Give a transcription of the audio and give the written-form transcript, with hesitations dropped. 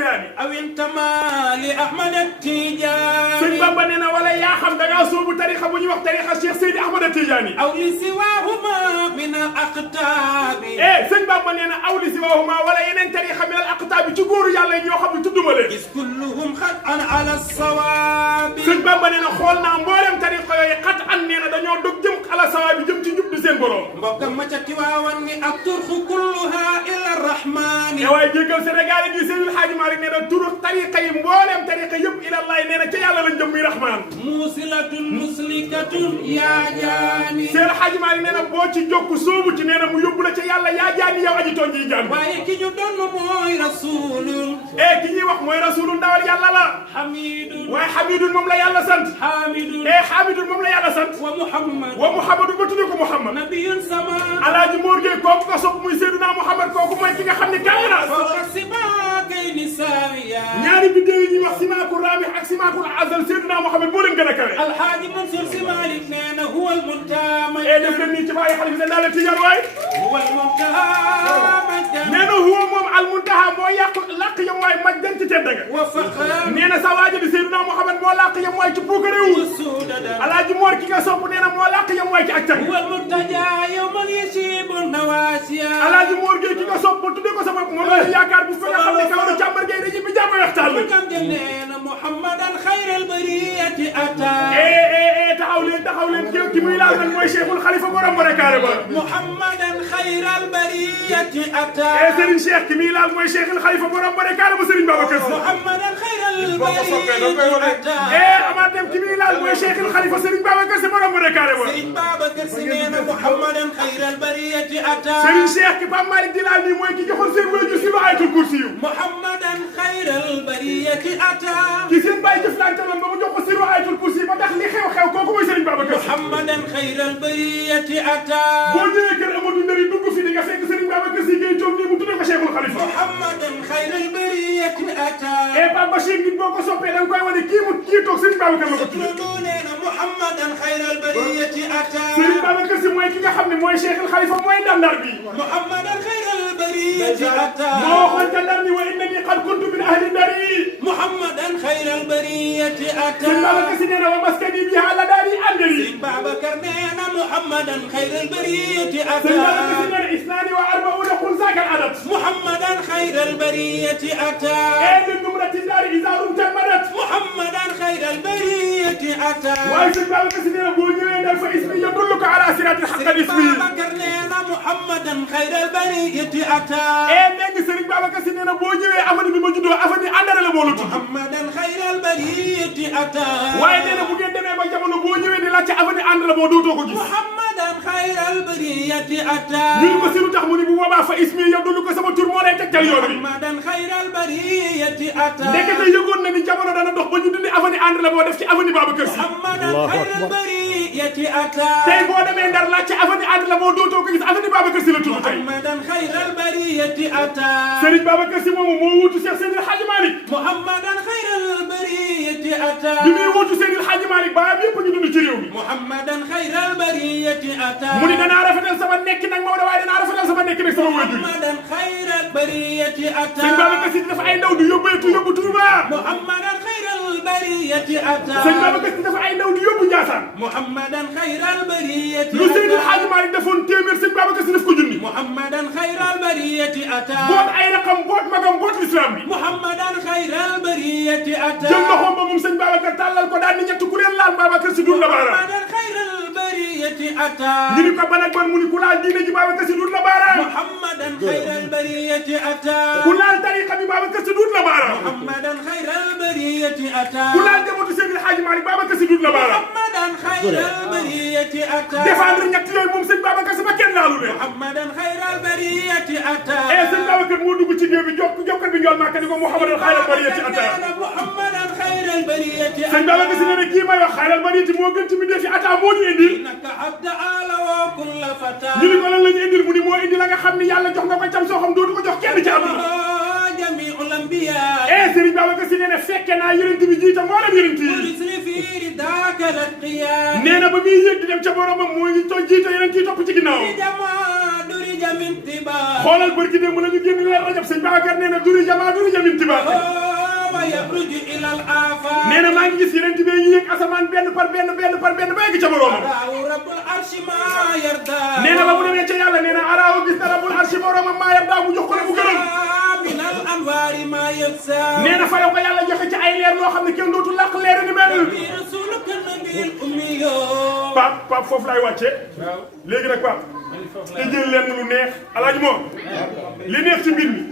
Tijaani aw intama li Ahmad Tijaani sëñ Bamba nee na wala yaa xam da ngaa soobu tarixa bu ñuy wax tarixa Cheikh Seydi Ahmad Tijaani aw li siwaahuma min al aqtaabi sëñ Bamba nee na aw li siwaahuma wala yeneen tarixa min al aqtaabi ci góoru yàlla yi ñoo xam ne tudduma leen is kulluhum xat'an ala sawaabi sëñ Bamba nee na xool naa mboolem tarixa yooyu xat'an nee na dañoo dog jëm ala sawaabi jëm ci njub di seen borom mbokkam ma ca Tiwaawan ni ak turxu kulluha ila rahmaani waaye jéggal Sénégal gi Seydil Hadji Malick nee na turu tariqa yi mboolem tariqa yëpp ilallahi nee na ca yàlla lañ jëm muy rahmaan muusilatun muslikatun yaa jaani Seydil Hadji Malick nee na boo ci jokk soobu ci nee na mu yóbbu la ca yàlla yaa jaani yow aji toon ji jaan waaye ki ñu doon mooy rasulun ki ñuy wax mooy rasulun ndawal yàlla la hamidun waaye hamidun moom la yàlla sant hamidun hamidun moom la yàlla sant wa muhammad wa muhammadu ba tuddee ko muhammad nabiyun sama alaaji Mor Gueye kooku nga sopp muy Seydina Muhammad kooku mooy ki nga xam ne kawe na simaakayni saawiya ñaari biddéew yi ñuy wax simaakul raami ak simaakul azal Seydina Muhammad moo leen gën a kawe alhaaji Mansour Sy Malick nee na huwa almuntaha def leen nii ci bàyyi xalifa ne naa la tijaan waay huwa almuntaha nee na huwa moom almuntaha moo yàqu làq yam waay majdan ci tedd nga wa faxran nee na sa waaja di Seydina Muhammad moo làq yam waay ci puuka réew alaaji Mor ki nga sopp nee na moo làq yam waay ci ak tag huwa almuntaja yawma yashibu nawasiya alaaji Mor Gueye ki nga sopp tuddee ko sama moom la yaakaar bis ba nga xam ne kaw na càmbar Gueye dañuy bi jàmm waxtaan la kam dem nee na Muhammadan xayral bariyati ata taxaw leen ki muy laal nag mooy Cheikhul Khalifa borom barakaare ba Muhammadan xayral bariyati ata Serigne Cheikh ki muy laal mooy Cheikhul Khalifa borom barakaare ba Serigne Babacar Sy Muhammadan xayral bariyati ata amaatem ki muy laal mooy Cheikhul Khalifa Serigne Babacar Sy borom barakaare ba Serigne Babacar Sy nee na Muhammadan xayral bariyati ata Serigne Cheikh ki Pape Malick di laal nii mooy ki joxoon seen wéju si lu ayatul kursi yu Muhammadan xayral bariyati ata ki seen bàyyi jëflante woon ba mu jox ko si lu ayatul kursi ba tax li xew-xew kooku mooy Serigne Babacar Sy Muhammadan xayral bariyati ata boo ñëwee kër Amadou Ndari dugg fi di nga fekk Serigne Babacar Sy ngay toog nii mu tuddee ko Cheikhul Khalifa Muhammadan xayral bariyati ata Pape Bachir nit boo ko soppee da nga koy wane kii toog Serigne Babacar la ko tuddee nee na Muhammadan xayral bariyati ata Serigne Babacar Sy mooy ki nga xam ne mooy Cheikhul Khalifa mooy ndandar bi Muhammadan xayral bariyati ata moo waxoon ca ndar ni wa innani qad kuntu min ahli ndari Muhammadan xayral bariyati ata Serigne Babacar Sy nee na wa maskani bi ala daari andari Serigne Babacar nee na Muhammadan xayral bariyati ata Serigne Babacar Sy nee na isnaani wa arbauna qul zaaka al adad Muhammadan xayral bariyati ata li numrati daari izaarum tammadat Muhammadan xayral bariyati ata waaye Serigne Babacar Sy nee na boo ñëwee dal fa ismi yadulluka ala siratil haqqi ismi Babacar nee na Muhammadan xayral bariyati ata léegi Serigne Babacar Sy nee na boo ñëwee afani bi ma juddoo afani àndara la moo la tudd Muhammadan xayral bariyati ata waaye nee na bu ngeen demee ba jamono boo ñëwee di laajte afani ànd la moo dootoo ko gis Muhammadan xayral bariyati ata ñu ni ko si lu tax mu ni bu boobaa fa ismi yadullu ko sama tur moo lay tegtal yoon bi Muhammadan xayral bariyati ata ndekete yëgoon na ni jamono dana dox ba ñu dindi afani ànd la moo def ci afani Babacar Sy Muhammadan xayral bariyati ata tey boo demee Ndar laajte afani ànd la moo dootoo ko gis afani Babacar Sy la tudd tey Muhammadan xayral bariyati ata Serigne Babacar Sy moomu moo wuutu Cheikh Seydil Hadji Malick Muhammadan xayral bariyati ata bi muy wuutu Seydil Hadji Malick baayam yëpp ñu dund ci réew mi Muhammadan xayral bariyati ata mu ni danaa rafetal sama nekk nag Maodo waaye danaa rafetal sama nekk nag sama wajur Muhammadan xayral bariyati ata Serigne Babacar Sy dafa ay ndaw di yóbbu Touba Muhammadan xayral bariyati ata Serigne Babacar Sy dafa ay ndaw di yóbbu Ndiassane Muhammadan xayral bariyati lu Seydil Hadji Malick defoon téeméer Serigne Babacar Sy def ko junni Muhammadan xayral bariyati ata boot ay raqam boot magam boot l'islam bi Muhammadan xayral bariyati ata jël loxoom ba moom Serigne Babacar tàllal ko daal ni ñett ku leen laal Babacar Sy dul la baaraam Muhammadan xayral bariyati ata ñu ni ko ban ak ban mu ni ku laal diine ji Babacar Sy dul la baaraam Muhammadan xayral bariyati ata ku laal tariqa bi Babacar Sy dul la baaraam Muhammadan xayral bariyati ata ku laal jabootu Seydil Hadji Malick Babacar Sy dul la baaraam Muhammadan xayral bariyati ata défendre ñett yooyu moom Serigne Babacar Sy ba kenn laalu leen Muhammadan xayral bariyati ata Serigne Babacar moo dugg ci géew bi jokkal bi njool Màkka ni ko Muhammadan xayral bariyati ata Muhammadan xayral bariyati Serigne Babacar Sy nee na kii may wax xayral bariyati moo gën ci mi def fi ata moo ñu indil naka abda ala wa kulla fata ñu ni ko lan la ñu indil mu ni moo indi la nga xam ni yàlla jox na ko cam soo xam dootu ko jox kenn ci àdduna jamiul anbiya Serigne Babacar Sy nee na fekke naa yonent bi jiite mboolem yonent yi nee na ba muy yéeg di dem ca boromam moo ngi jiite yonent yi topp ci ginnaaw من تبا xoolal bërki démb la ñu génn weer rajab sëñ Babacar nee na duri jamin tiba ويخرج إلى الآفاق nee na maa ngi gis yeneen bi ñu yëg asamaan benn par benn ba yegg ca boroomam رب العرش ما يرضى nee na ba mu demee ca yàlla nee na araaw gis na rabbul arshi boroomam maa yarda mu jox ko la mu gënal من الأنوار ما يبسى nee na fa la ko yàlla joxe ci ay leer loo xam ne kenn dootul làq leer ni mel رسولك النبي الأمي Pape foofu laay wàccee léegi nag Pape te jël leen lu neex alaaji moom li neex ci mbir mi